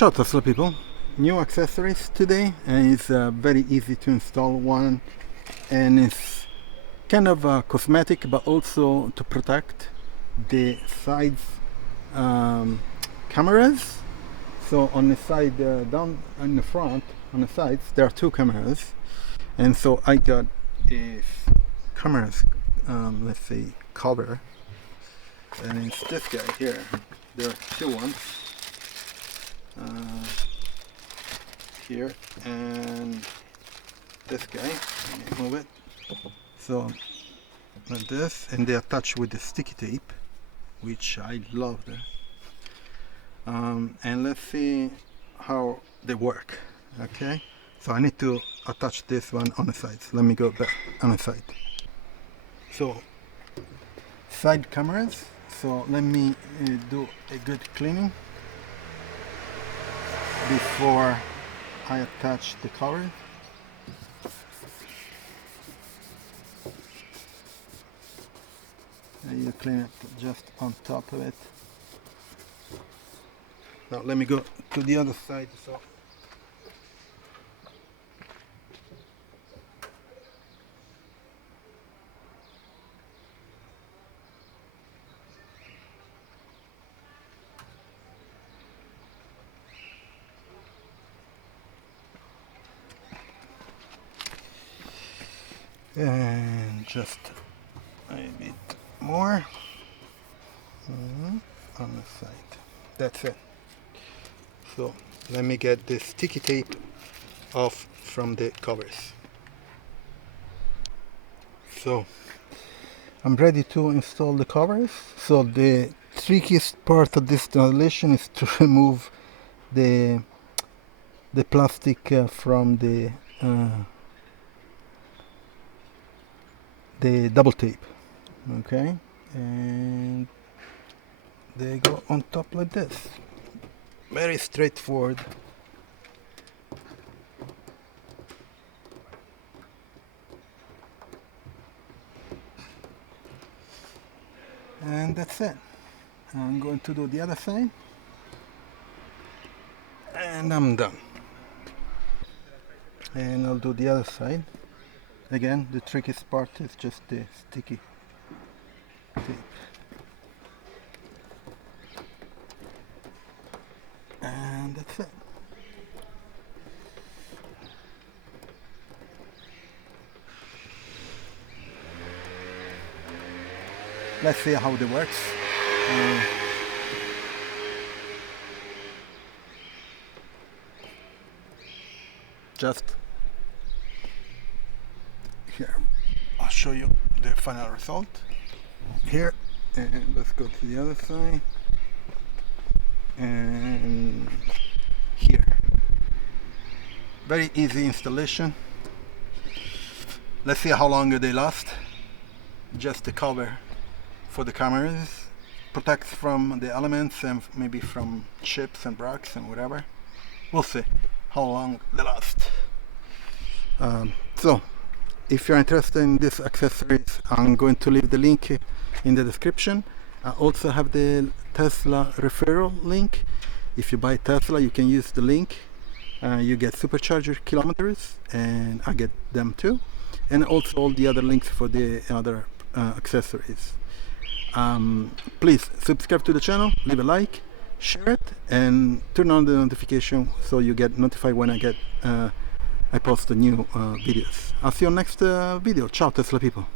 Ciao Tesla people, new accessories today, and it's very easy to install one, and it's kind of cosmetic but also to protect the sides cameras. So on the side down in the front, on the sides there are two cameras, and so I got this cameras let's say cover, and it's this guy here. There are two ones here and this guy. Let me move it. So like this, and they attach with the sticky tape, which I love. And let's see how they work. Okay, so I need to attach this one on the sides. Let me go back on the side. So side cameras. So let me do a good cleaning before I attach the cover. And you clean it just on top of it. Now let me go to the other side. So and just a bit more on the side. That's it. So let me get this sticky tape off from the covers. So I'm ready to install the covers. So the trickiest part of this installation is to remove the plastic from the double tape. Okay, and they go on top like this. Very straightforward. And that's it. I'm going to do the other side, and I'm done. And I'll do the other side. Again, the trickiest part is just the sticky tape. And that's it. Let's see how it works. Just here, I'll show you the final result here, and let's go to the other side, and here. Very easy installation. Let's see how long they last. Just the cover for the cameras protects from the elements and maybe from chips and rocks and whatever. We'll see how long they last. So if you're interested in these accessories, I'm going to leave the link in the description. I also have the Tesla referral link. If you buy Tesla, you can use the link. You get Supercharger kilometers, and I get them too. And also all the other links for the other accessories. Please subscribe to the channel, leave a like, share it, and turn on the notification so you get notified when I post the new videos. I'll see you on next video. Ciao Tesla people.